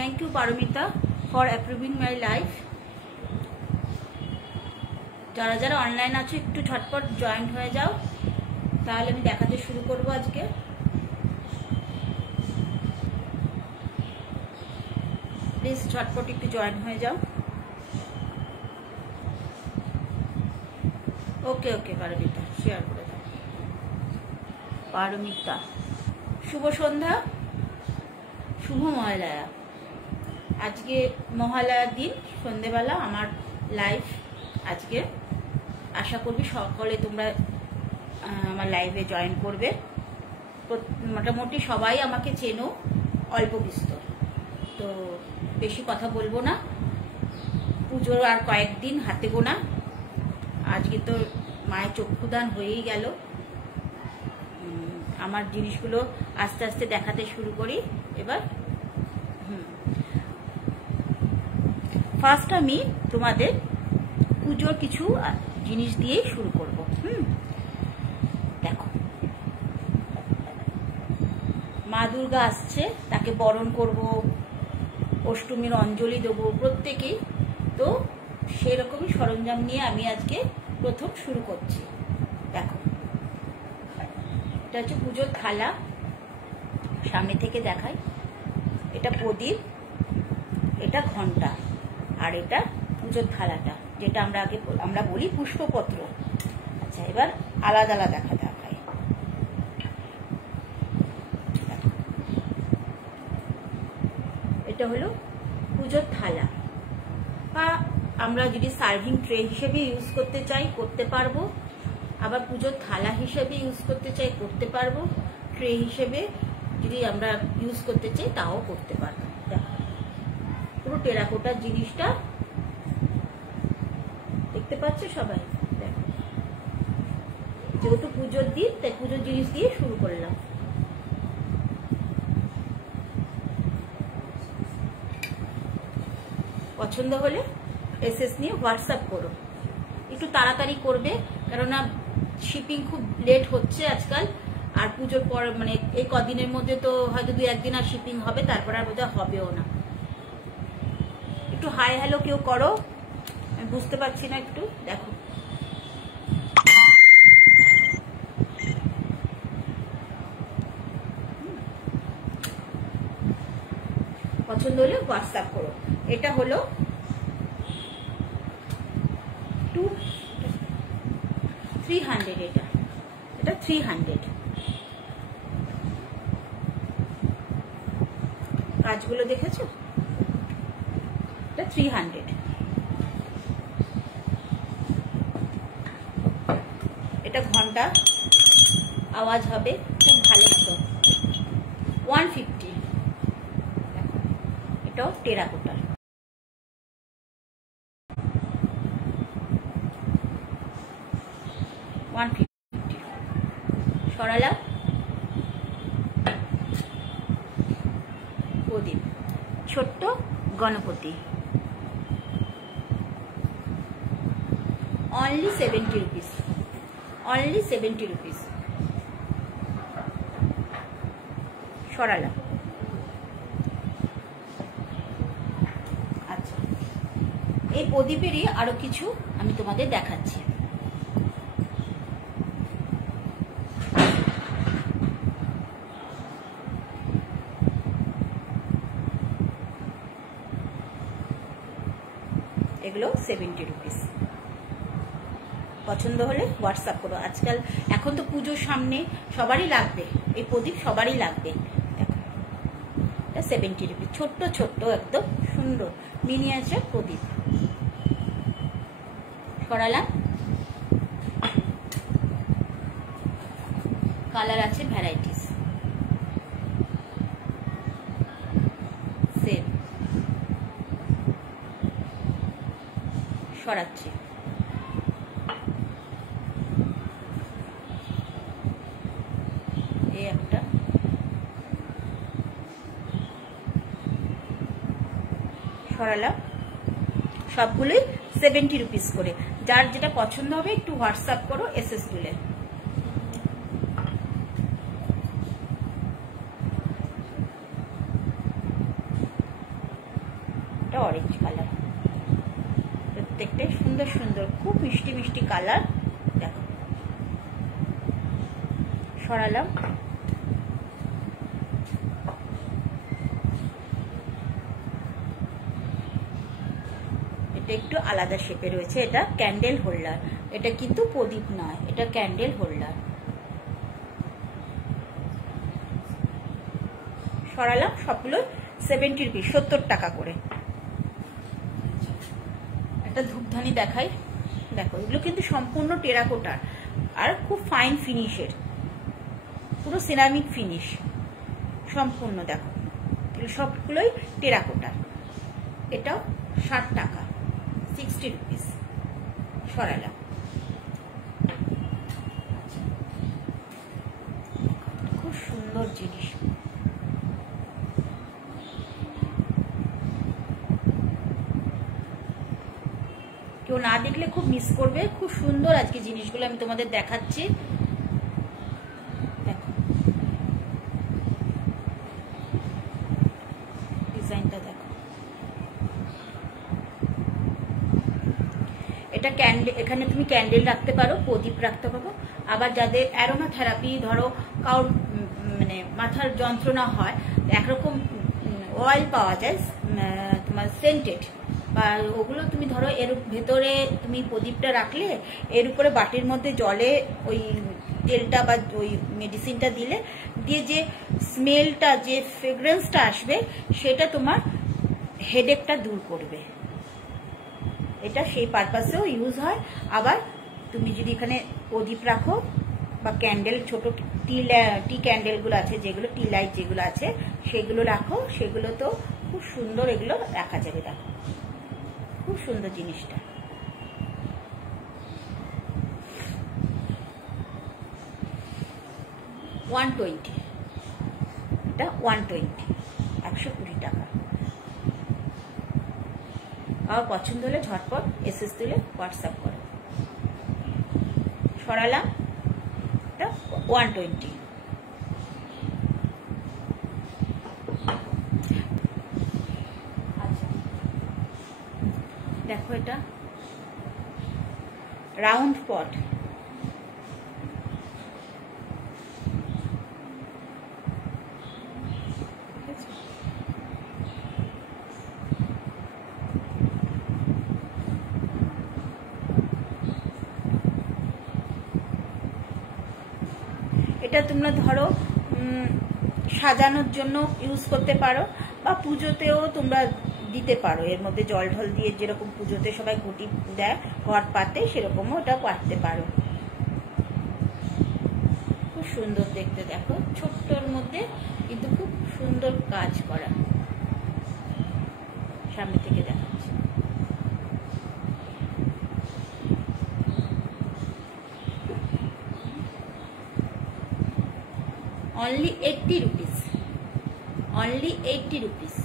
Thank you Paromita for approving my life. যারা যারা online আছো একটু ঝটপট জয়েন্ট হয়ে যাও, তাহলে আমি দেখাতে শুরু করব আজকে। প্লিজ ঝটপট একটু জয়েন হয়ে যাও। ওকে ওকে পারমিতা শেয়ার করে দাও। পারমিতা শুভ সন্ধ্যা, শুভ মহালয়া। আজকে মহালয়ার দিন সন্ধেবেলা আমার লাইভ আজকে। আশা করবি সকলে তোমরা আমার লাইভে জয়েন করবে। মোটামুটি সবাই আমাকে চেনো অল্প বিস্তর, তো বেশি কথা বলবো না। পুজোর আর কয়েকদিন হাতে গোনা। আজকে তো মায়ের চক্ষুদান হয়েই গেল। আমার জিনিসগুলো আস্তে আস্তে দেখাতে শুরু করি এবার। ফার্স্ট আমি তোমাদের পুজোর কিছু জিনিস দিয়েই শুরু করব। দেখো, মা দুর্গা আসছে, তাকে বরণ করব, অষ্টমীর অঞ্জলি দেবো প্রত্যেকেই। তো সেরকমই সরঞ্জাম নিয়ে আমি আজকে প্রথম শুরু করছি। দেখো, এটা হচ্ছে পুজোর থালা, সামনে থেকে দেখাই। এটা প্রদীপ, এটা ঘন্টা, আর এটা পুজোর থালাটা, যেটা আমরা বলি পুষ্পপত্র। আচ্ছা, এবার আলাদা আলাদা দেখাই। এটা হলো পুজোর থালা, বা আমরা যদি সার্ভিং ট্রে হিসেবে ইউজ করতে চাই করতে পারবো, আবার পুজোর থালা হিসেবে ইউজ করতে চাই করতে পারবো, ট্রে হিসেবে যদি আমরা ইউজ করতে চাই তাও করতে পারবো। দেখো, পুরো টেরাকোটার জিনিসটা দেখতে পাচ্ছ সবাই। দেখো, যেহেতু পুজোর দিন তাই পুজোর জিনিস দিয়ে শুরু করলাম। পছন্দ হলে এসএস নিয়ে হোয়াটসঅ্যাপ করো। একটু তাড়াতাড়ি করবে, কেননা শিপিং খুব লেট হচ্ছে আজকাল। আর পুজোর পর মানে এই কদিনের মধ্যে তো হয়তো 2-1 দিন আর শিপিং হবে, তারপর আর বোধহয় হবেও না। একটু হাই হ্যালো কেউ করো, আমি বুঝতে পারছি না একটু। দেখো, পছন্দ হলে হোয়াটসঅ্যাপ করো। এটা হলো 300, এটা 300। কাজগুলো দেখেছো? এটা 300। এটা ঘন্টা, আওয়াজ হবে খুব ভালো মতো। 150। এটাও টেরাকোটার। সরালা প্রদীপ, ছোট্ট Ganapati, only 70 rupees, only 70 rupees. সরালা। আচ্ছা, এই প্রদীপেরই আরো কিছু আমি তোমাদের দেখাচ্ছি। এগুলো 70 রুপিস। পছন্দ হলে হোয়াটসঅ্যাপ করো। আজকাল এখন তো পুজোর সামনে সবারই লাগবে এই প্রদীপ, সবারই লাগবে। দেখো, এটা 70 রুপিস। ছোট্ট ছোট্ট একদম সুন্দর মিনিয়েচার প্রদীপ। সরালাম। কালার আছে ভ্যারাইটিস, সেম। সরাচ্ছি। এই একটা, সরালাম। সবগুলোই 70 রুপিস করে। যার যেটা পছন্দ হবে একটু হোয়াটসঅ্যাপ করো এসএস তুলে। অরেঞ্জ কালার, প্রত্যেকটাই সুন্দর সুন্দর, খুব মিষ্টি মিষ্টি কালার। দেখো সরালাম। এটা একটু আলাদা শেপে রয়েছে, এটা ক্যান্ডেল হোল্ডার, এটা কিন্তু প্রদীপ নয়, এটা ক্যান্ডেল হোল্ডার। সরালাম। সবগুলো 70 রুপিস, 70 টাকা করে। একটা ধূপধানি দেখাই, দেখো এগুলো কিন্তু সম্পূর্ণ টেরাকোটার আর খুব ফাইন ফিনিশের, পুরো সিরামিক ফিনিশ সম্পূর্ণ। দেখো এগুলো সবগুলোই টেরাকোটার। এটাও 60 টাকা, 60 রুপিস। সরালাম। খুব সুন্দর জিনিস, কেউ না দেখলে খুব মিস করবে। খুব সুন্দর আজকে জিনিসগুলো আমি তোমাদের দেখাচ্ছি। দেখো ডিজাইনটা দেখো। এটা ক্যান্ডেল, এখানে তুমি ক্যান্ডেল রাখতে পারো, প্রদীপ রাখতে পারো। আবার যাদের অ্যারোমা থেরাপি, ধরো কারোর মানে মাথার যন্ত্রণা হয়, একরকম অয়েল পাওয়া যায় তোমার সেন্টেড, বা ওগুলো তুমি ধরো এর ভেতরে তুমি প্রদীপটা রাখলে, এর উপরে বাটির মধ্যে জলে ওই তেলটা বা ওই মেডিসিনটা দিলে, দিয়ে যে স্মেলটা, যে ফ্রেগ্রেন্সটা আসবে, সেটা তোমার হেডেকটা দূর করবে। এটা সেই পারপাসেও ইউজ হয়। আবার তুমি যদি এখানে প্রদীপ রাখো বা ক্যান্ডেল, ছোট টি ক্যান্ডেলগুলো আছে, যেগুলো টি লাইট যেগুলো আছে, সেগুলো রাখো, সেগুলো তো খুব সুন্দর, এগুলো রাখা যাবে। দেখো খুব সুন্দর জিনিসটা। $120, এটা 120, 120 টাকা। আর পছন্দ হলে ঝটপট এসএস দিলে হোয়াটসঅ্যাপ করো। সরালাম। এটা 120। আচ্ছা দেখো, এটা রাউন্ড পট, এটা তোমরা ধরো সাজানোর জন্য ইউজ করতে পারো, বা পুজোতেও তোমরা দিতে পারো। এর মধ্যে জল ঢল দিয়ে, যেরকম পুজোতে সবাই ঘটি দেয় ঘট পাতে, সেরকমও ওটা পাততে পারো। খুব সুন্দর দেখতে। দেখো ছোট্টর মধ্যে কিন্তু খুব সুন্দর কাজ করা। সামনে থেকে দেখাচ্ছি। only 80 rupees, only 80 rupees।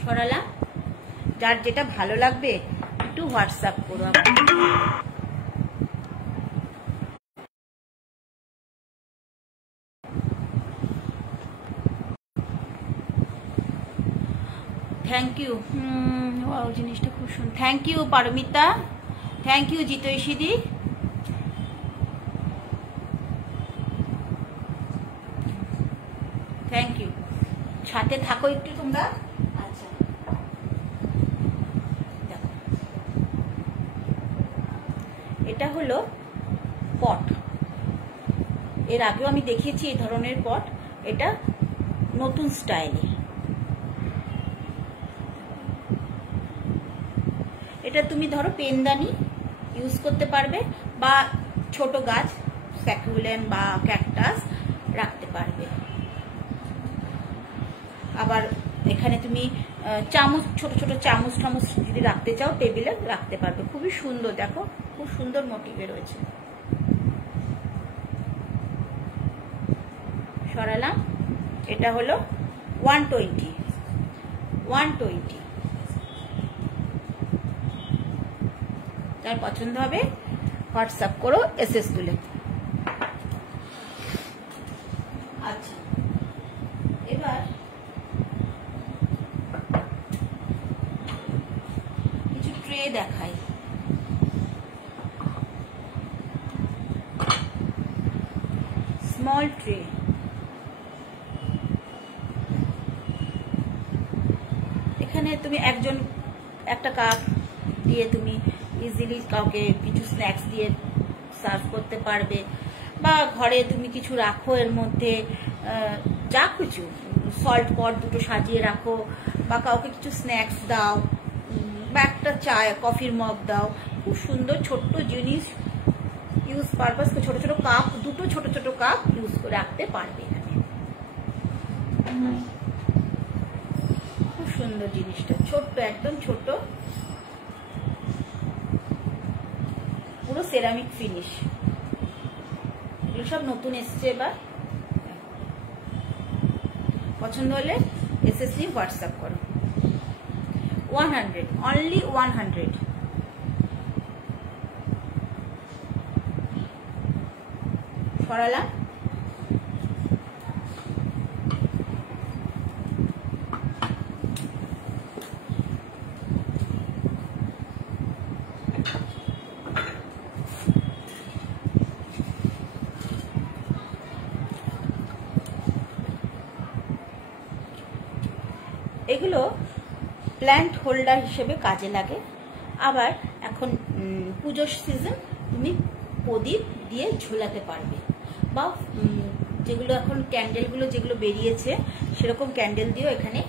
সরালাম। যার যেটা ভালো লাগবে একটু হোয়াটসঅ্যাপ করো। Thank you. জিনিসটা খুব সুন্দর। Thank you Paramita, thank you জিতৈষীদি। থ্যাংক ইউ, সাথে থাকো একটু তোমরা। আচ্ছা দেখো, এটা হলো পট। এর আগেও আমি দেখিয়েছি এই ধরনের পট, এটা নতুন স্টাইলে। এটা তুমি ধরো পেনদানি ইউজ করতে পারবে, বা ছোট গাছ স্যাকুলেন বা ক্যাকটাস রাখতে পারবে। আবার এখানে তুমি চামচ, ছোট ছোট চামচ টামচ যদি রাখতে চাও, টেবিলে রাখতে পারবে। খুবই সুন্দর। দেখো খুব সুন্দর মোটিভে রয়েছে। সরালাম। এটা হলো 120, 120। যার পছন্দ হবে হোয়াটসঅ্যাপ করো এসএস তুলে। আচ্ছা এবার স্মল ট্রে। এখানে তুমি একটা কাপ দিয়ে তুমি ইজিলি কাউকে কিছু স্ন্যাক্স দিয়ে সার্ভ করতে পারবে, বা ঘরে তুমি কিছু রাখো এর মধ্যে, যা কিছু সল্ট পট দুটো সাজিয়ে রাখো, বা কাউকে কিছু স্ন্যাক্স দাও, বা একটা কফির মগ দাও। খুব সুন্দর ছোট্ট জিনিস ইউজ পারপাস, ছোট ছোট কাপ, দুটো ছোট ছোট কাপ ইউজ করে রাখতে পারবে এখানে। খুব সুন্দর জিনিসটা, ছোট্ট, একদম ছোট, পুরো সেরামিক ফিনিশ। এগুলো সব নতুন এসছে এবার। পছন্দ হলে এসএসসি হোয়াটসঅ্যাপ করো। 100, অনলি 100। সরালাম। এগুলো প্ল্যান্ট হোল্ডার হিসেবে কাজে লাগে। আবার এখন পুজোর সিজন, তুমি প্রদীপ দিয়ে ঝোলাতে পারবে, বা যেগুলো এখন ক্যান্ডেলগুলো যেগুলো বেরিয়েছে সেরকম ক্যান্ডেল দিয়েও এখানে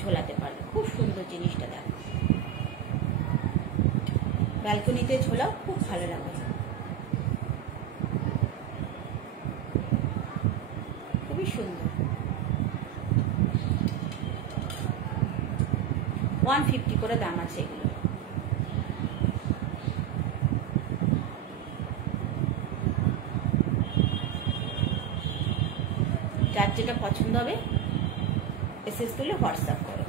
ঝোলাতে পারবে। খুব সুন্দর জিনিসটা, দেখো ব্যালকনিতে ঝোলাও, খুব ভালো লাগে, খুবই সুন্দর। 150 করে দাম আছে এগুলো। যার যেটা পছন্দ হবে এসএস তুলে হোয়াটসঅ্যাপ করো।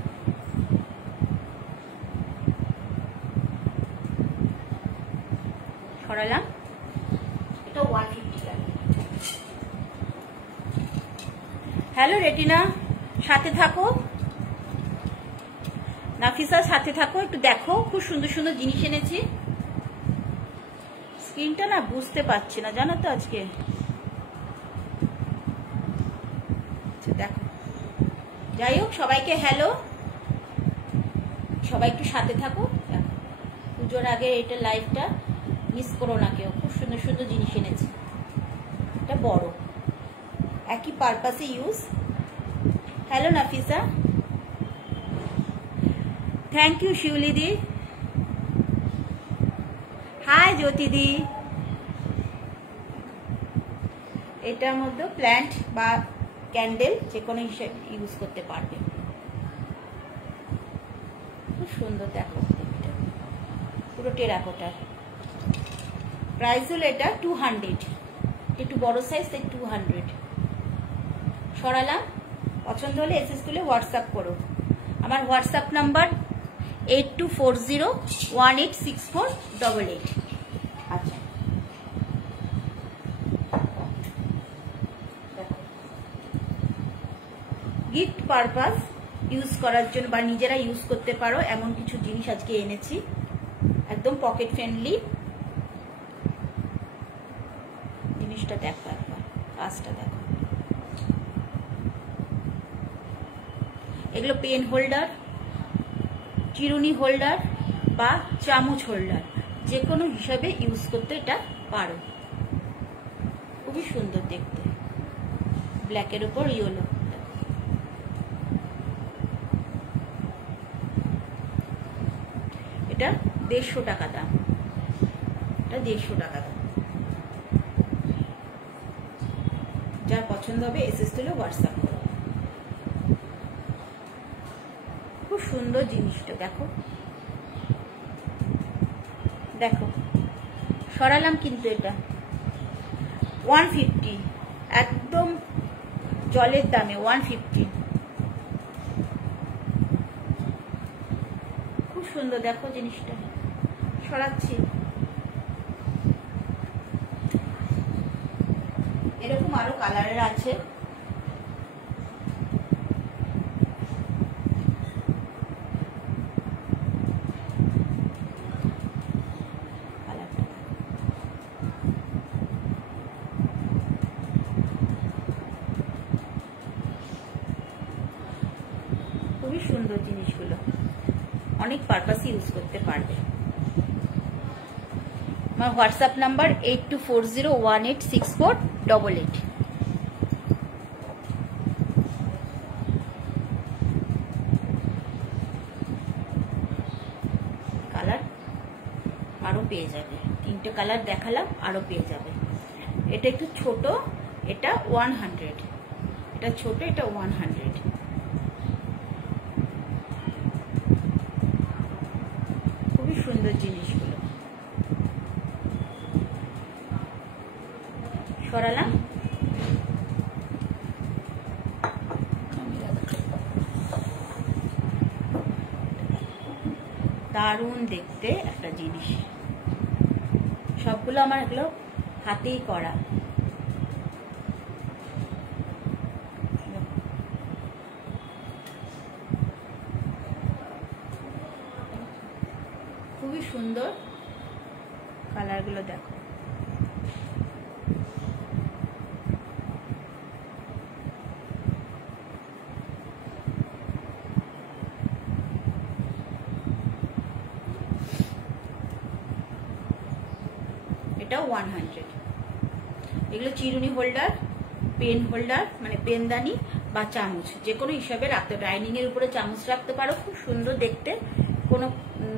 সরালাম। এটা 150 টাকা। হ্যালো রেটিনা, সাথে থাকো। নাফিসার সাথে থাকো, একটু দেখো, খুব সুন্দর সুন্দর জিনিস এনেছি। স্ক্রিনটা না বুঝতে পারছি না, জানো তো আজকে। দেখো, যাই হোক, সবাইকে হ্যালো, সবাই একটু সাথে থাকো। দেখো, পুজোর আগে এটা লাইভটা মিস করো না কেউ। খুব সুন্দর সুন্দর জিনিস এনেছি। এটা বড়, একই পারপাসে use. Hello Nafisa, thank you Shiuli di. Hi Jyoti di. এটার মধ্যে প্ল্যান্ট বা ক্যান্ডেল যে কোনো হিসেবে ইউজ করতে পারবে। খুব সুন্দর, দেখো পুরো টেরাকোটা। প্রাইস হলো এটা 200, একটু বড় সাইজ, তাই 200। সরালাম। পছন্দ হলে এসএস তুলে হোয়াটসঅ্যাপ করো। আমার হোয়াটসঅ্যাপ নাম্বার 8240186488। আচ্ছা, গিফট পারপাস ইউজ করার জন্য বা নিজেরা ইউজ করতে পারো এমন কিছু জিনিস আজকে এনেছি, একদম পকেট ফ্রেন্ডলি। জিনিসটা দেখো, একবার কাজটা দেখো। এগুলো পেন হোল্ডার, চিরুনি হোল্ডার বা চামচ হোল্ডার, যে কোনো হিসাবে ইউজ করতে এটা পারো। খুবই সুন্দর দেখতে, ব্ল্যাকের উপর ইয়েলো। এটা 150 টাকা দাম। এটা 150 টাকা দাম। যার পছন্দ হবে এসএস তুলে হোয়াটসঅ্যাপ করো। খুব সুন্দর জিনিসটা, দেখো দেখো। সরালাম কিন্তু এটা 150, একদম জলের দামে 150। খুব সুন্দর, দেখো জিনিসটা। সরাচ্ছি। এরকম আরো কালারের আছে। সুন্দর জিনিসগুলো, অনেক পারপাসে ইউজ করতে পারবে। আমার হোয়াটসঅ্যাপ নাম্বার 8240186488। কালার আরো পেয়ে যাবে, 3টে কালার দেখালাম, আরো পেয়ে যাবে। এটা একটু ছোট, এটা 100, এটা ছোট, এটা 100। খুবই সুন্দর জিনিসগুলো। সরালাম। দারুণ দেখতে একটা জিনিস, সবগুলো আমার এগুলো হাতেই করা। খুবই সুন্দর কালারগুলো দেখো। এটা 100। এগুলো চিরুনি হোল্ডার, পেন হোল্ডার মানে পেনদানি বা চামচ, যে কোনো হিসাবে রাখতে, ডাইনিং এর উপরে চামচ রাখতে পারো। খুব সুন্দর দেখতে, কোনো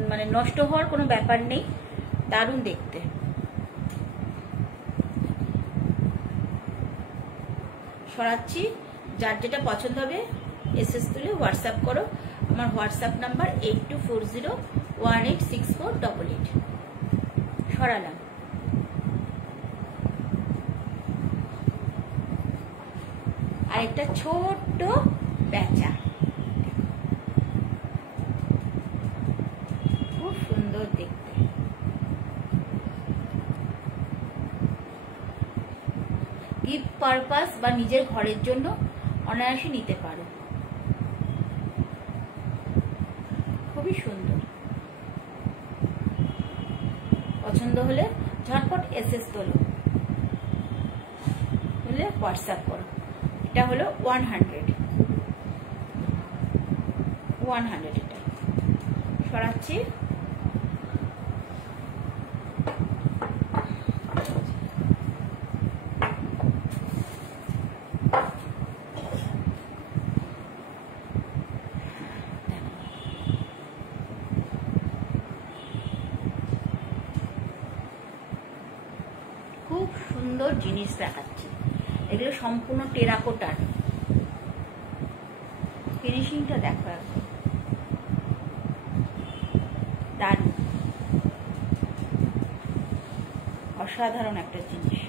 মানে নষ্ট হওয়ার কোনো ব্যাপার নেই, দারুণ দেখতে। সরাচ্ছি, যার যেটা পছন্দ হবে এসএস তুলে হোয়াটসঅ্যাপ করো। আমার হোয়াটসঅ্যাপ নাম্বার 8240186488। সরালাম। আর একটা ছোট্ট প্যাঁচা, খুব সুন্দর দেখতে। গিফট পারপাস বা নিজের ঘরের জন্য অনায়াসে নিতে পারো, খুবই সুন্দর। পছন্দ হলে ঝটপট এসএস তোলো, হলে হোয়াটসঅ্যাপ করো। এটা হলো 100। এটা সরাচ্ছি। খুব সুন্দর জিনিস দেখাচ্ছি, এগুলো সম্পূর্ণ টেরাকোটার। ফিনিশিংটা দেখো একদম দারুণ, অসাধারণ একটা জিনিস।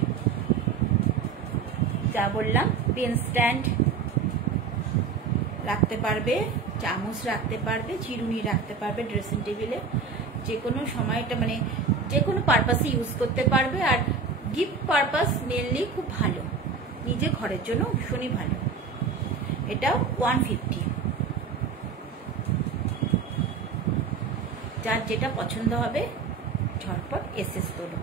যা বললাম, পেন স্ট্যান্ড রাখতে পারবে, চামচ রাখতে পারবে, চিরুনি রাখতে পারবে ড্রেসিং টেবিলে, যে কোনো সময় এটা মানে যে কোনো পারপাসে ইউজ করতে পারবে। আর গিফট পারপাস মেনলি খুব ভালো, নিজে ঘরের জন্য ভীষণই ভালো। এটা 150। যার যেটা পছন্দ হবে ঝটপট এসএস তোলো।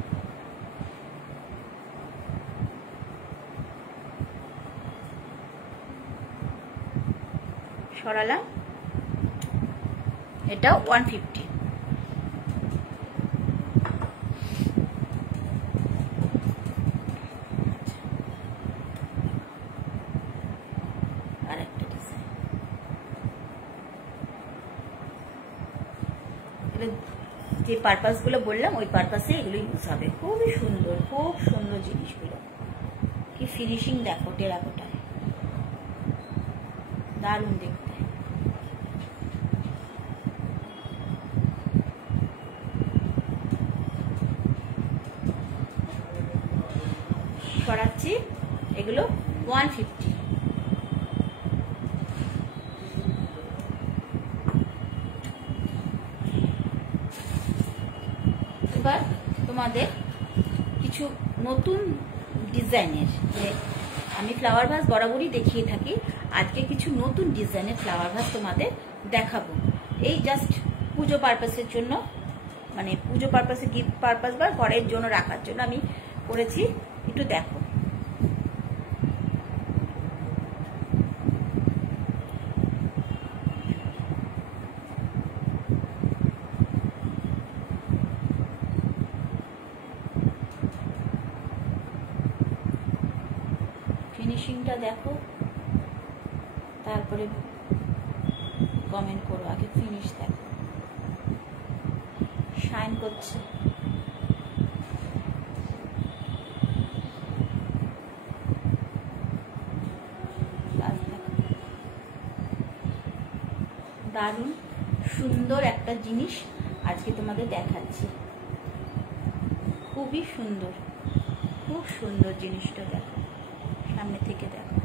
সরালাম। এটা 150। যে পারপাস গুলো বললাম ওই পারপাসে এগুলো ইউজ হবে। খুবই সুন্দর, খুব সুন্দর জিনিসগুলো। কি ফিনিশিং দেখো টেরাকোটায়, দারুণ দেখতে। সরাচ্ছি, এগুলো 150। এবার তোমাদের কিছু নতুন ডিজাইনের, আমি ফ্লাওয়ার ভাস বরাবরই দেখিয়ে থাকি, আজকে কিছু নতুন ডিজাইনের ফ্লাওয়ার ভাস তোমাদের দেখাবো। এই জাস্ট পুজো পারপাসের জন্য, মানে পুজো পারপাসে, গিফট পারপাস বা ঘরের জন্য রাখার জন্য আমি করেছি। একটু দেখো, ফিনিশিংটা দেখো, তারপরে কমেন্ট করো। আগে ফিনিশ দেখো, শাইন করছে। দারুণ সুন্দর একটা জিনিস আজকে তোমাদের দেখাচ্ছি, খুবই সুন্দর, খুব সুন্দর জিনিসটা দেখো, সামনে থেকে দেখো।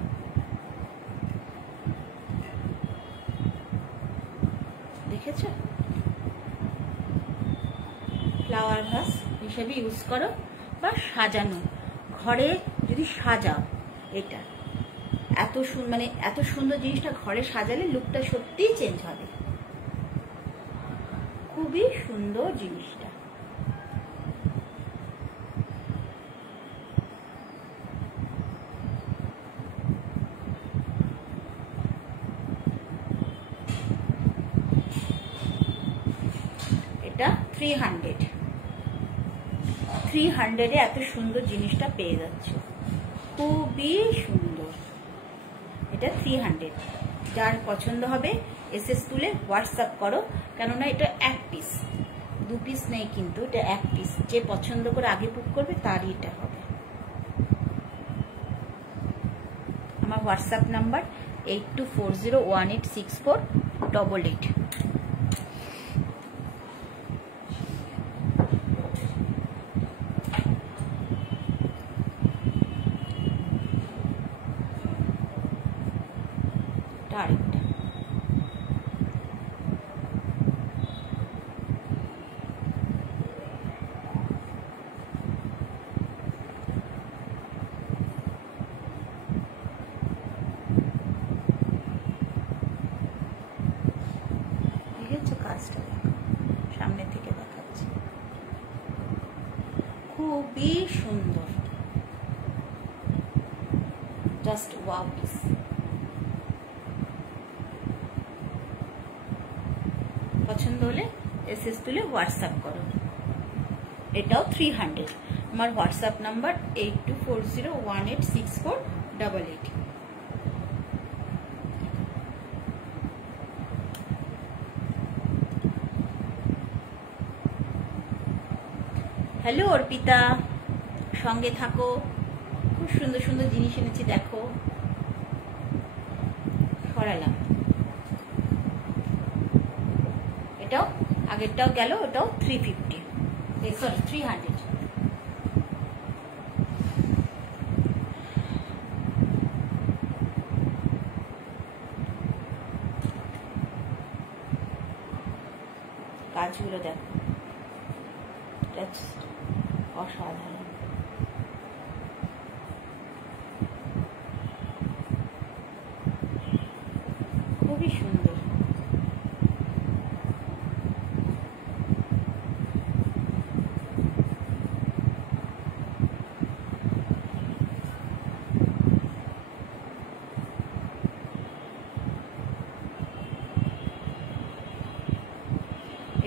দেখেছো? ফ্লাওয়ার ভাস হিসেবে ইউজ করো বা সাজানো, ঘরে যদি সাজাও, এটা এত সুন্দর জিনিসটা ঘরে সাজালে লুকটা সত্যিই চেঞ্জ হবে। খুবই সুন্দর জিনিসটা। এটা 300 এত সুন্দর জিনিসটা পেয়ে যাচ্ছ, খুবই সুন্দর। এটা 300। যার পছন্দ হবে এসএস তুলে হোয়াটসঅ্যাপ করো, কেননা এটা এক পিস, 2 পিস নেই কিন্তু, এটা এক পিস। যে পছন্দ করে আগে বুক করবে তারই এটা হবে। আমার হোয়াটসঅ্যাপ নাম্বার 8240186488। আরেকটা দেখেছো? কাজটা দেখো, সামনে থেকে দেখাচ্ছি, খুবই সুন্দর, জাস্ট ওয়াও পিস। পছন্দ হলে এসএস তুলে হোয়াটসঅ্যাপ করো। এটাও 300। আমার হোয়াটসঅ্যাপ নাম্বার 8240186488। হ্যালো অর্পিতা, সঙ্গে থাকো, খুব সুন্দর সুন্দর জিনিস এনেছি দেখো। সরালাম, এটাও আগেরটাও গেল, ওটাও 350, সরি 300। কাজগুলো দেখো, অসাধারণ। খুবই সুন্দর।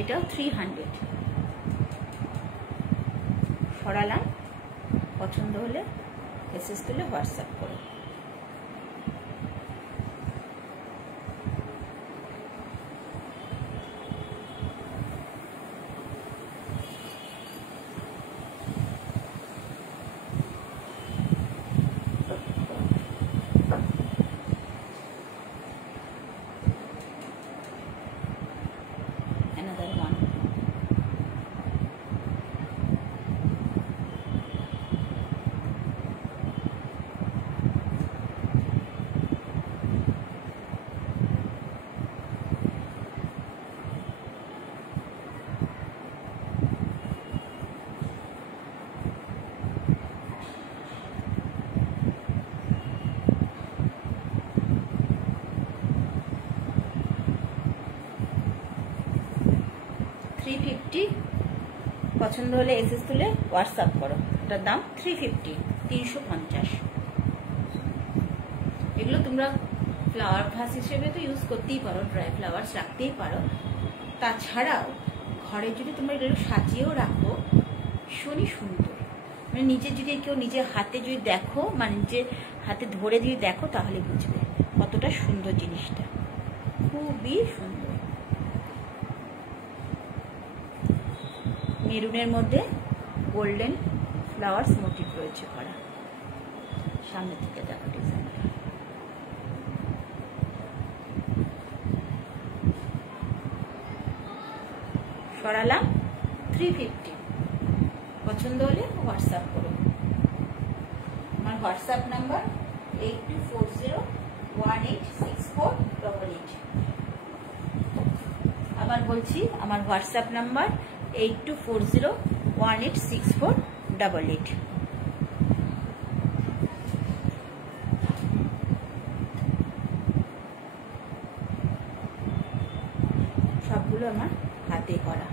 এটাও 300। সরালাম, পছন্দ হলে এসএস তুলে হোয়াটসঅ্যাপ করো। Another one. পছন্দ হলে এসএস তুলে হোয়াটসঅ্যাপ করো। এটার দাম 350, 350। এগুলো তোমরা ফ্লাওয়ার ভাস হিসেবে তো ইউজ করতেই পারো, ড্রাই ফ্লাওয়ার্স রাখতেই পারো। তাছাড়াও ঘরে যদি তোমরা এগুলো সাজিয়েও রাখো, ভীষণই সুন্দর। মানে নিজে যদি কেউ নিজের হাতে যদি দেখো, মানে নিজের হাতে ধরে দিয়ে দেখো, তাহলে বুঝবে কতটা সুন্দর জিনিসটা, খুবই সুন্দর। মেরুনের মধ্যে গোল্ডেন ফ্লাওয়ার্স মোটিভ রয়েছে করা। সামনে থেকে দেখো ডিজাইনটা, সরালাম 350। পছন্দ হলে হোয়াটসঅ্যাপ করো। আমার হোয়াটসঅ্যাপ নাম্বার 8240186488। আবার বলছি, আমার হোয়াটসঅ্যাপ নাম্বার 8240186488। সবগুলো আমার হাতে করা।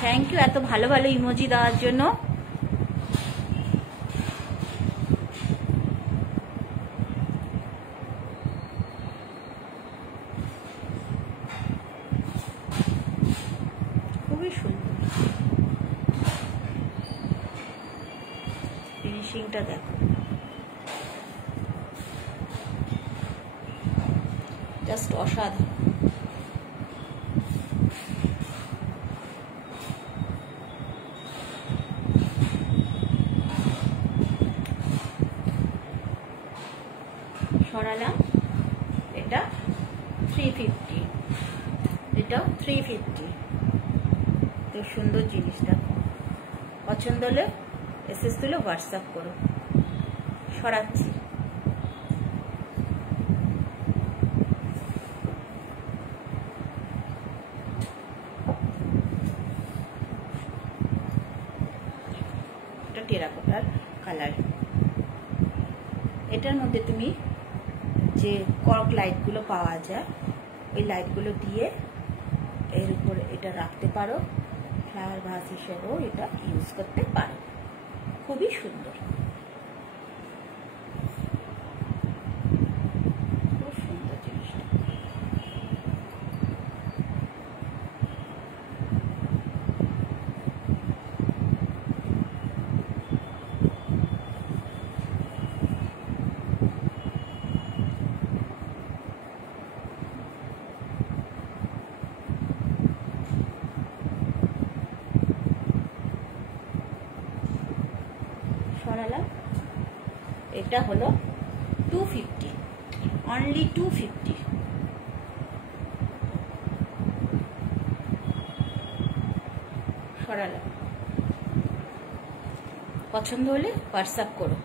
থ্যাংক ইউ এত ভালো ভালো ইমোজি দেওয়ার জন্য। খুবই সুন্দর ফিনিশিংটা দেখো, জাস্ট অসাধারণ। সরালাম, এটা 350, এটাও 350। তো সুন্দর জিনিসটা, পছন্দ হলে এসএস তুলে হোয়াটসঅ্যাপ করো। সরাচ্ছি, এটা টেরাকোটার কালার। এটার মধ্যে তুমি যে কর্ক লাইটগুলো পাওয়া যায়, ওই লাইটগুলো দিয়ে এর উপর এটা রাখতে পারো, ফ্লাওয়ার ভাস হিসেবেও এটা ইউজ করতে পারো। খুবই সুন্দর, খুব সুন্দর জিনিসটা। সরালাম, এটা হলো 250, অনলি 250। সরালাম, পছন্দ হলে হোয়াটসঅ্যাপ করো।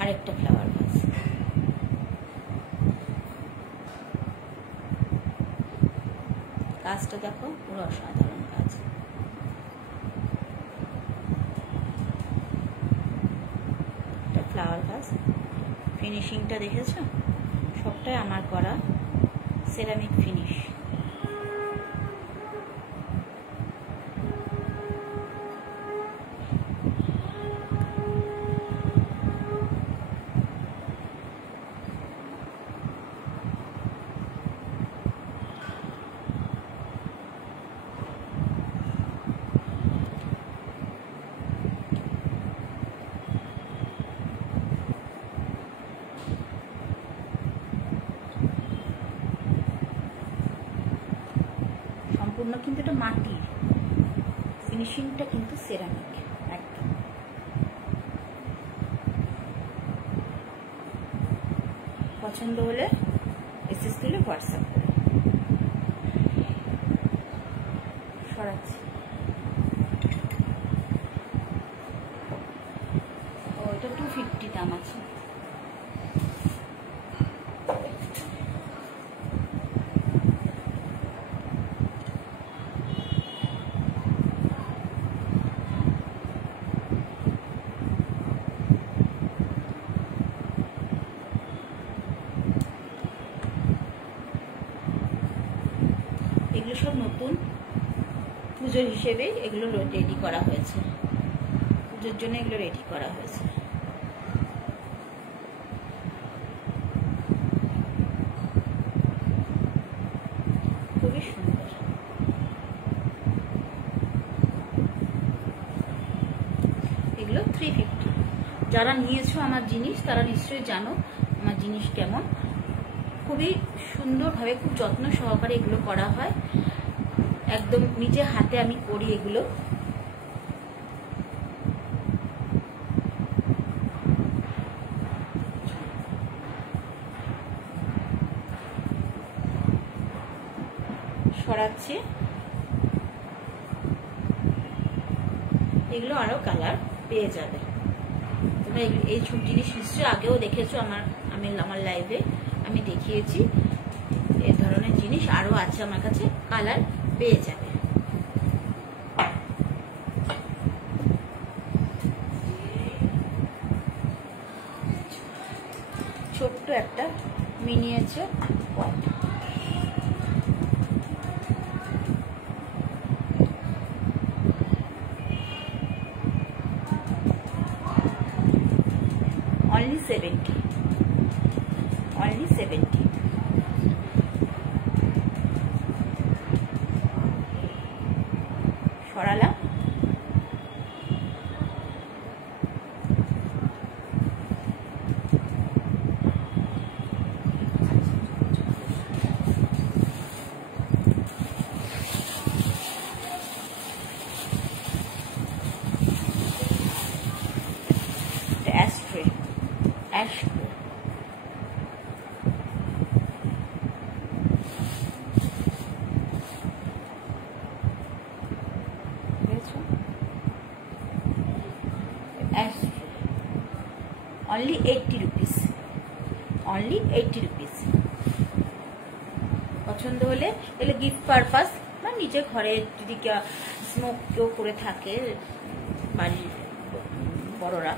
আরেকটা ফ্লাওয়ার ভাস, কাজটা দেখো, পুরো অসাধারণ কাজ। এটা ফ্লাওয়ার ভাস, ফিনিশিংটা দেখেছো? সবটাই আমার করা সেরামিক ফিনিশ। সম্পূর্ণ কিন্তু এটা মাটি, ফিনিশিংটা কিন্তু সেরামিক একদম। পছন্দ হলে এসএস দিলে হোয়াটসঅ্যাপ করে। সরাচ্ছি, ও এটা 250 দাম আছে। এগুলো সব নতুন পুজোর হিসেবে এগুলো রেডি করা হয়েছে, পুজোর জন্য এগুলো রেডি করা হয়েছে। খুবই সুন্দর। এগুলো 350। যারা নিয়েছো আমার জিনিস তারা নিশ্চয়ই জানো আমার জিনিস কেমন। খুবই সুন্দরভাবে, খুব যত্ন সহকারে এগুলো করা হয়, একদম নিজে হাতে আমি করি এগুলো। সরাচ্ছি, এগুলো আরো কালার পেয়ে যাবে তোমরা। এই জিনিস নিশ্চয়ই আগেও দেখেছো, আমার লাইভে আমি দেখিয়েছি। এই ধরনের জিনিস আরো আছে আমার কাছে, কালার পেয়ে যাবে। ছোট্ট একটা মিনিয়েচার পট, only 70, only 70। সরালাম, ashtray, ashtray. only 80 rupees, only 80 rupees। পছন্দ হলে এগুলো গিফট পারপাস বা নিজের ঘরে যদি স্মোক কেউ করে থাকে বাড়ির বড়রা,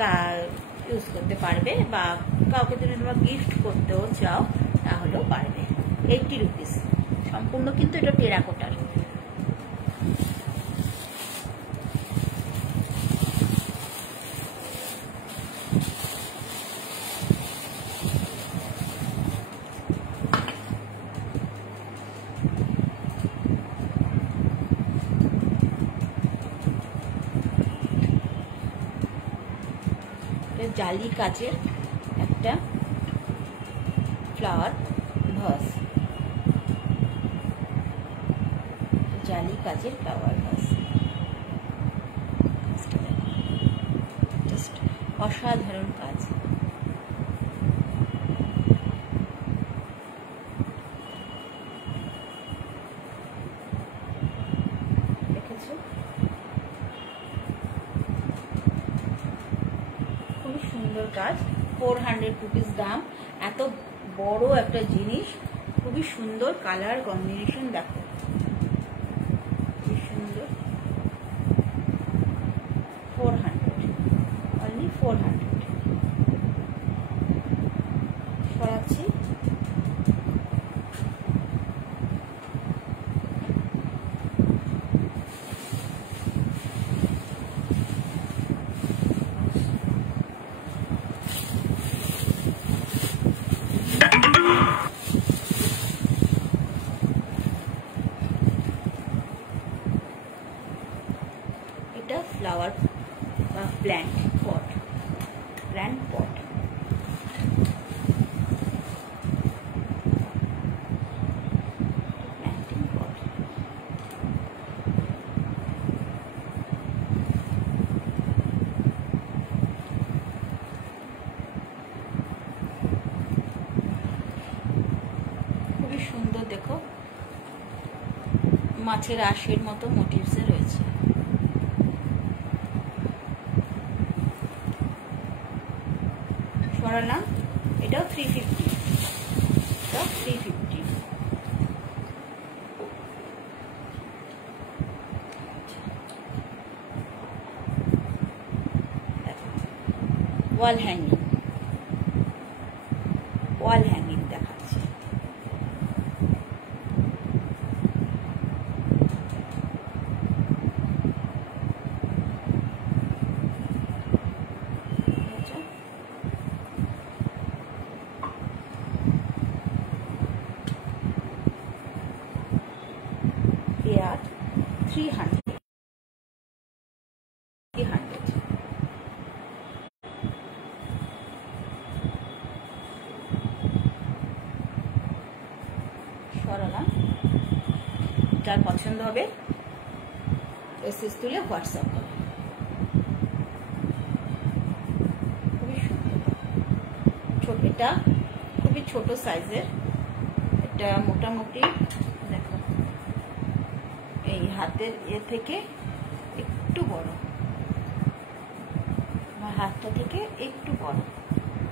তা ইউজ করতে পারবে, বা কাউকে যদি তোমরা গিফট করতেও চাও তাহলেও পারবে। 80 rupees সম্পূর্ণ, কিন্তু এটা টেরাকোটার। জালি কাচের একটা ফ্লাওয়ার ভাস, জালি কাচের ফ্লাওয়ার ভাস, জাস্ট অসাধারণ কাজ। দেখেছো, সুন্দর কাজ। 400 rupees দাম। এত বড় একটা জিনিস, খুবই সুন্দর কালার কম্বিনেশন, দেখো খুবই সুন্দর। 400, only 400। সরাচ্ছি, এটা ফ্লাওয়ার বা প্ল্যান্ট পট, প্ল্যান্ট পট। প্ল্যান্টিং পট, খুবই সুন্দর। দেখো মাছের আঁশের মতো মোটিভসে রয়েছে। সরালাম, এটাও 350, এটাও 350। ওয়াল হ্যাঙ্গিং, ওয়াল হ্যাঙ্গিং দেখাচ্ছি। 300 সরালাম। যার পছন্দ হবে এসএস তুলে হোয়াটসঅ্যাপ করবে। খুবই সুন্দর, ছোট, এটা খুবই ছোট সাইজের। এটা মোটামুটি দেখো এই হাতের থেকে একটু বড়, আমার হাতটা থেকে একটু বড়,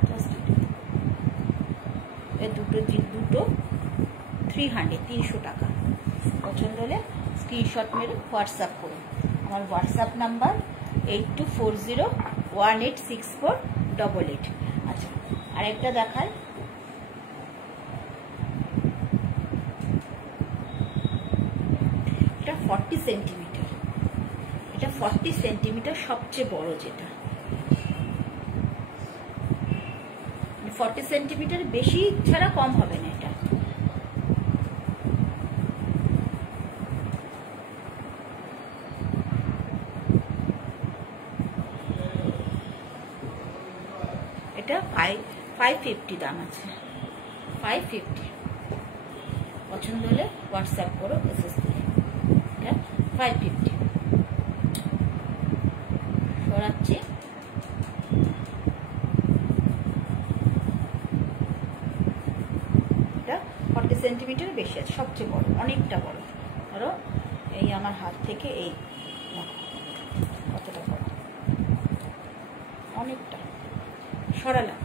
জাস্ট দুটো 300 টাকা। পছন্দ হলে স্ক্রিনশট মেরে হোয়াটসঅ্যাপ করুন। আমার হোয়াটসঅ্যাপ নাম্বার 8240186488। আচ্ছা, আরেকটা দেখায়, এটা 40 সেন্টিমিটার। এটা 40 সেন্টিমিটার সবচেয়ে বড়, যেটা 40 সেন্টিমিটার, বেশি ছাড়া কম হবে না। এটা এটা 550 দাম আছে, 550। পছন্দ হলে হোয়াটসঅ্যাপ করো এসএস থেকে। এটা 550 সরাচ্ছি। এটা 40 সেন্টিমিটার বেশি আছে, সবচেয়ে বড়, অনেকটা বড়। ধরো এই আমার হাত থেকে এই কতটা বড়, অনেকটা। সরালাম।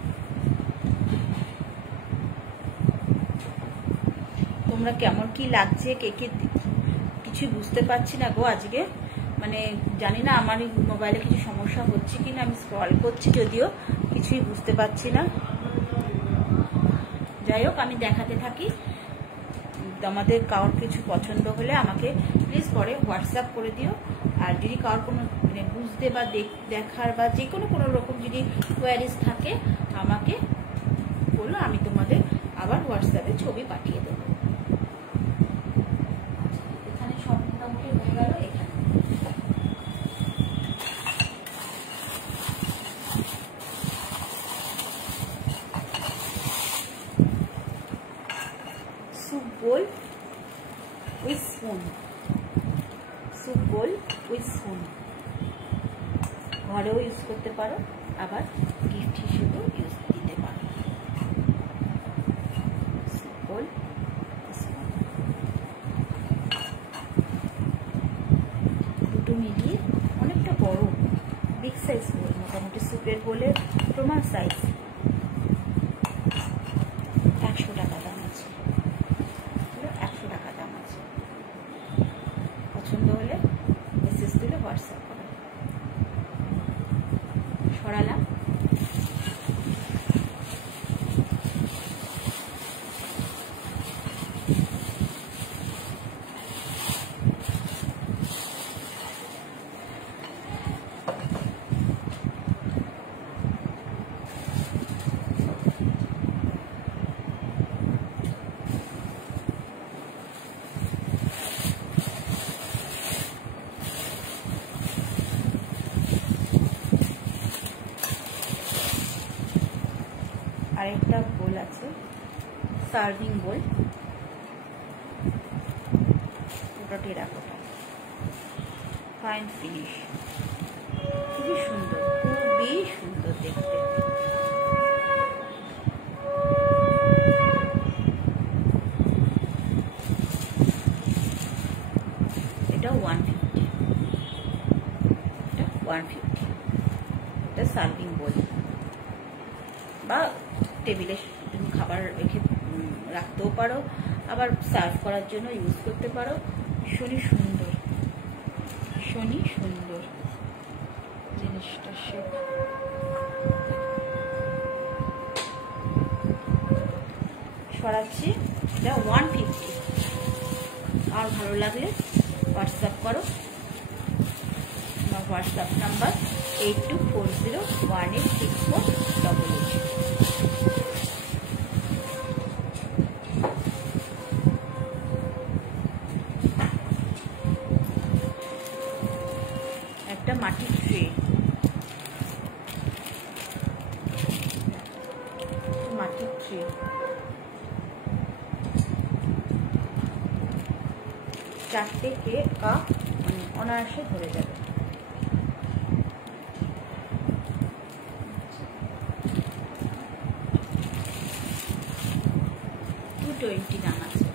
তোমরা কেমন কি লাগছে, কে কে, কিছু বুঝতে পারছি না গো আজকে। মানে জানি না আমার মোবাইলে কিছু সমস্যা হচ্ছে কিনা, আমি স্ক্রল করছি যদিও কিছুই বুঝতে পারছি না। যাই হোক, আমি দেখাতে থাকি। আমাদের কারোর কিছু পছন্দ হলে আমাকে প্লিজ পরে হোয়াটসঅ্যাপ করে দিও। আর যদি কারোর কোনো মানে বুঝতে বা দেখার বা যে কোনো রকম যদি কোয়ারিজ থাকে আমাকে বলো, আমি তোমাদের আবার হোয়াটসঅ্যাপে ছবি পাঠিয়ে দেবো। এখানে সব মোটামুটি হয়ে গেল। এখানে soup bowl with spoon, soup bowl with spoon ঘরেও ইউজ করতে পারো, আবার গিফট হিসেবেও ইউজ দিতে পারো। soup bowl spoon দুটো মিলিয়ে অনেকটা বড়, বিগ সাইজ বোল, মোটামুটি সুপের বোলের প্রমাণ সাইজ। 100 টাকা দাম আছে, 100 টাকা দাম আছে। পছন্দ হলে মেসেজ দিলে হোয়াটসঅ্যাপ করো। সরালাম। আরেকটা বোল আছে, সার্ভিং বোল, ওটা টেরাকোটা, ফাইন ফিনিশ, খুবই সুন্দর, খুবই সুন্দর দেখতে। এটা 150, এটা 150। এটা সার্ভিং বোল, বা টেবিলে তুমি খাবার রেখে রাখতেও পারো, আবার সার্ভ করার জন্য ইউজ করতে পারো। ভীষণই সুন্দর, ভীষণই সুন্দর জিনিসটা। সরাচ্ছি। এটা 150। আর ভালো লাগলে হোয়াটসঅ্যাপ করো। আমার হোয়াটসঅ্যাপ নাম্বার 8240186488। 33। চারটে কে কাপ অনায়াসে ধরে যাবে। $220 দাম আছে,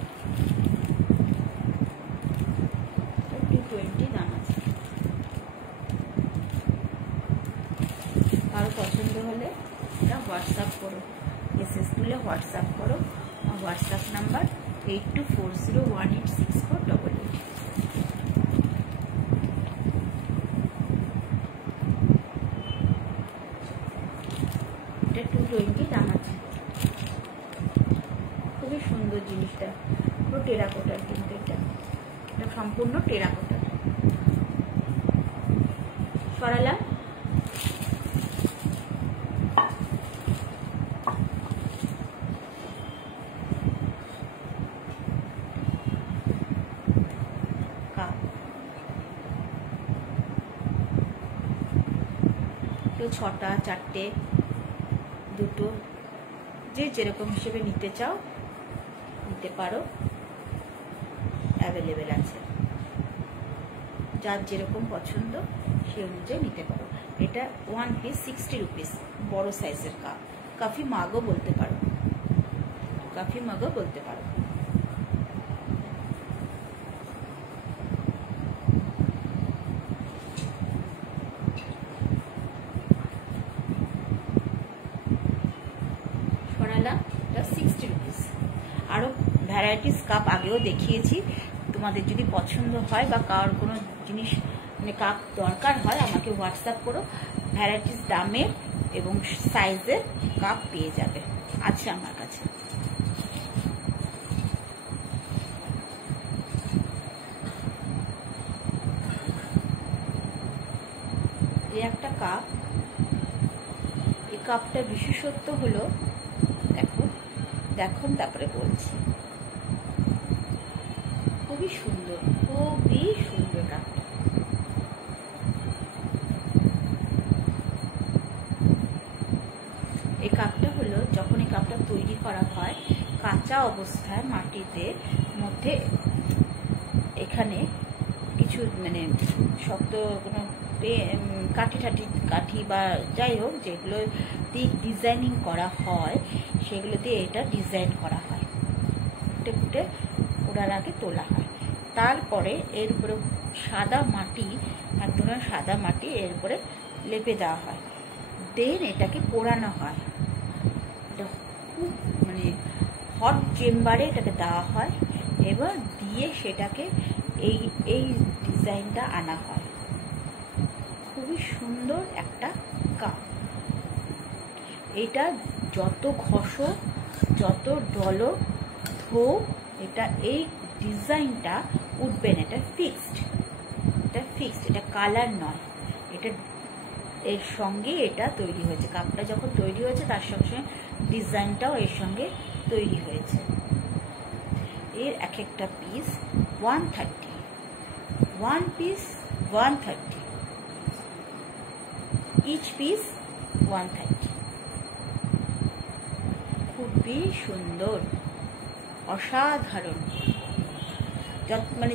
$220 দাম আছে। কারো পছন্দ হলে এটা হোয়াটসঅ্যাপ করো, মেসেজ তুলে হোয়াটসঅ্যাপ করো। WhatsApp number 8240186488। এটা $220 দাম আছে। খুবই সুন্দর জিনিসটা, পুরো টেরাকোটার, কিন্তু এটা সম্পূর্ণ টেরাকোটার। সরালাম। কেউ 6টা, 4টে, 2টো, যে যেরকম হিসেবে নিতে চাও নিতে পারো, অ্যাভেলেবেল আছে। যার যেরকম পছন্দ সে অনুযায়ী নিতে পারো। এটা 1 পিস 60 রুপিস, বড় সাইজের কাপ। কফি মাগও বলতে পারো, কফি মাগও বলতে পারো। সরালাম, এটা 60 রুপিস। আরও ভ্যারাইটিস কাপ আগেও দেখিয়েছি, তোমাদের যদি পছন্দ হয় বা কারোর কোনো জিনিস কাপ দরকার হয় আমাকে হোয়াটসঅ্যাপ করো, ভ্যারাইটিস দামের এবং সাইজের কাপ পেয়ে যাবে, আছে আমার কাছে। এই একটা কাপ, এই কাপটা বিশেষত্ব হলো, দেখো দেখুন তারপরে বলছি, খুবই সুন্দর, খুবই সুন্দর কাপটা। এই কাপটা হলো, যখন এই কাপটা তৈরি করা হয় কাঁচা অবস্থায় মাটিতে মধ্যে এখানে কিছু শক্ত কোনো কাঠি বা যাই হোক যেগুলো দিয়ে ডিজাইনিং করা হয় সেগুলো দিয়ে এটা ডিজাইন করা হয়, ফুটে ফুটে ওড়ার আগে তোলা হয়। তারপরে এর উপরে সাদা মাটি, এক ধরনের সাদা মাটি এর উপরে লেপে দেওয়া হয়, দেন এটাকে পোড়ানো হয়। এটা খুব হট চেম্বারে এটাকে দেওয়া হয়, এবার দিয়ে সেটাকে এই ডিজাইনটা আনা হয়। খুবই সুন্দর একটা কাপ। এটা যত ঘষো, যত ডলো, ধো, এটা এই ডিজাইনটা উঠবে না, এটা ফিক্সড, এটা কালার নয়, এটা এর সঙ্গে এটা তৈরি হয়েছে। কাপটা যখন তৈরি হয়েছে তার সঙ্গে সঙ্গে ডিজাইনটাও এর সঙ্গে তৈরি হয়েছে। এর এক একটা পিস 130, 1 পিস 130, ইচ পিস 130। খুবই সুন্দর, অসাধারণ।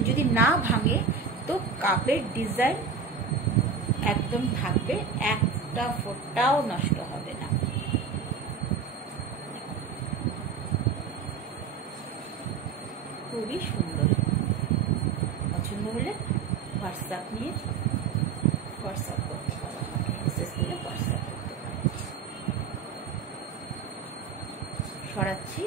যদি না ভাঙে তো কাপের ডিজাইন একদম থাকবে, একটা ফোঁটাও নষ্ট হবে না। খুবই সুন্দর। পছন্দ হলে হোয়াটসঅ্যাপ করতে পারো, মেসেজ দিলে হোয়াটসঅ্যাপ করতে পারো। সরাচ্ছি।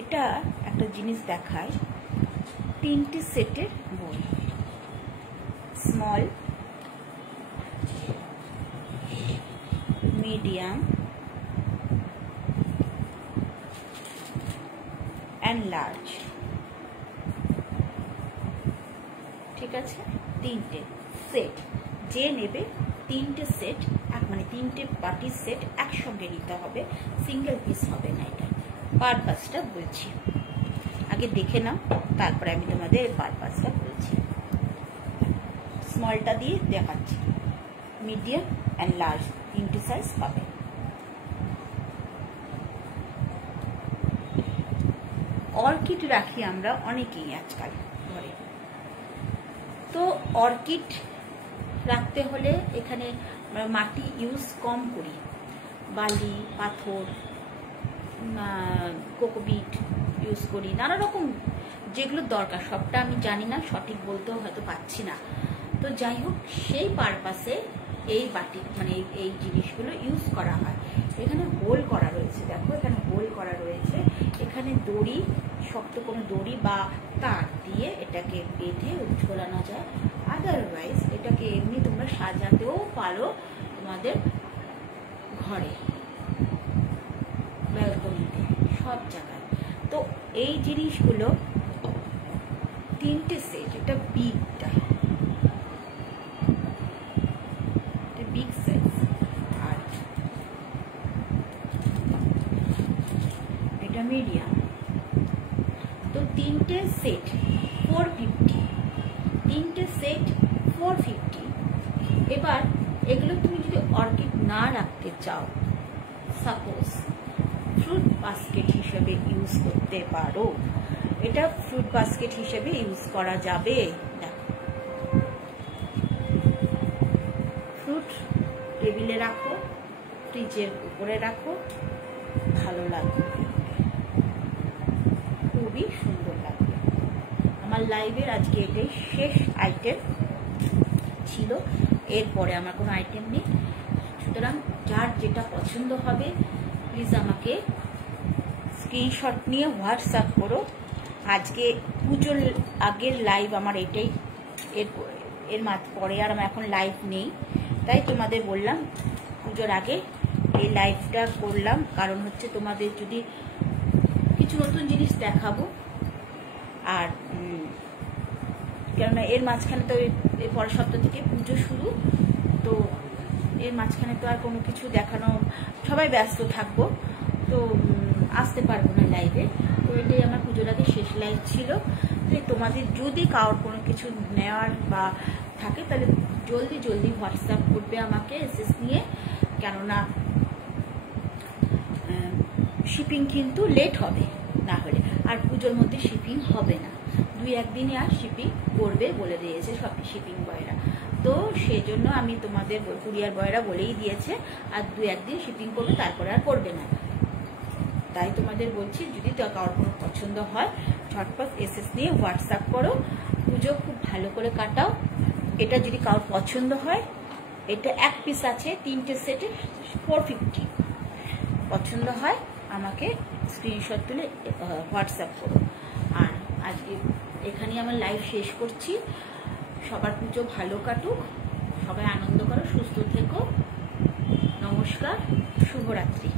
এটা একটা জিনিস দেখায়, 3টে সেটের বই, স্মল, মিডিয়াম অ্যান্ড লার্জ। ঠিক আছে, 3টে সেট। যে নেবে 3টে সেট, 3টে বাটির সেট একসঙ্গে নিতে হবে, সিঙ্গেল পিস হবে না। এটা পারপাসটা বলছি। আগে দেখে নাও, তারপরে আমি তোমাদের পারপাসটা বলছি। স্মলটা দিয়ে দেখাচ্ছি, মিডিয়াম অ্যান্ড লার্জ 3টে সাইজ পাবে। অর্কিড রাখি আমরা অনেকেই আজকাল ঘরে। তো অর্কিড রাখতে হলে এখানে মাটি ইউজ কম করি, বালি, পাথর, কোকোপিট ইউজ করি, নানা রকম যেগুলো দরকার। সবটা আমি জানি না, সঠিক বলতেও হয়তো পাচ্ছি না। তো যাই হোক, সেই পারপাসে এই বাটি মানে এই জিনিসগুলো ইউজ করা হয়। এখানে হোল করা রয়েছে, দেখো এখানে হোল করা রয়েছে। এখানে দড়ি, শক্ত কোনো দড়ি বা তার দিয়ে এটাকে বেঁধে ঝোলানো যায়। আদারওয়াইজ এটাকে এমনি তোমরা সাজাতেও পারো তোমাদের ঘরে, ব্যালকনিতে, সব জায়গায়। তো এই জিনিসগুলো 3টে সেট। এটা বিগটা, বিগ সাইজ, আর এটা মিডিয়াম। তো 3টে সেট 450, 3টে সেট 450। এবার এগুলো তুমি যদি অর্কিড না রাখতে চাও, সাপোজ ফ্রুট বাস্কেট হিসেবে ইউজ করতে পারো। এটা ফ্রুট বাস্কেট হিসেবে ইউজ করা যাবে। দেখো, ফ্রুট টেবিলে রাখো, ফ্রিজের উপরে রাখো, ভালো লাগবে, খুবই সুন্দর লাগবে। আমার লাইভের আজকে এটাই শেষ আইটেম ছিল, এরপরে আমার কোনো আইটেম নেই। সুতরাং যার যেটা পছন্দ হবে প্লিজ আমাকে স্ক্রিনশট নিয়ে হোয়াটসঅ্যাপ করো। আজকে পুজোর আগের লাইভ আমার এটাই, এর পরে আর আমার এখন লাইভ নেই, তাই তোমাদের বললাম পুজোর আগে এই লাইভটা করলাম। কারণ হচ্ছে তোমাদের যদি কিছু নতুন জিনিস দেখাবো, আর কেননা এর মাঝখানে তো এর পরের সপ্তাহ থেকে পুজো শুরু, তো এর মাঝখানে তো আর কোনো কিছু দেখানো, সবাই ব্যস্ত থাকবো, তো আসতে পারবো না লাইভে। তো এটাই আমার পুজোর আগে শেষ লাইভ ছিল। তাই তোমাদের যদি কারোর কোনো কিছু নেওয়ার বা থাকে তাহলে জলদি জলদি হোয়াটসঅ্যাপ করবে আমাকে এসএস নিয়ে, কেননা শিপিং কিন্তু লেট হবে না হলে, আর পুজোর মধ্যে শিপিং হবে না, 2-1 দিনে আর শিপিং করবে বলে দিয়েছে সব শিপিং বয়রা। তো সেই জন্য আমি তোমাদের কুরিয়ার বয়রা বলেই দিয়েছে আর 2-1 দিন শিপিং করবে, তারপরে আর করবে না। তাই তোমাদের বলছি, যদি কারোর কোনো পছন্দ হয় ঝটপট এসএস নিয়ে হোয়াটসঅ্যাপ করো, পুজো খুব ভালো করে কাটাও। এটা যদি কারোর পছন্দ হয়, এটা 1 পিস আছে, 3টে সেটে 450, পছন্দ হয় আমাকে স্ক্রিনশট তুলে হোয়াটসঅ্যাপ করো। আর আজকে এখানেই আমার লাইভ শেষ করছি। সবার পুজো ভালো কাটুক, সবাই আনন্দ করো, সুস্থ থেকো। নমস্কার, শুভরাত্রি।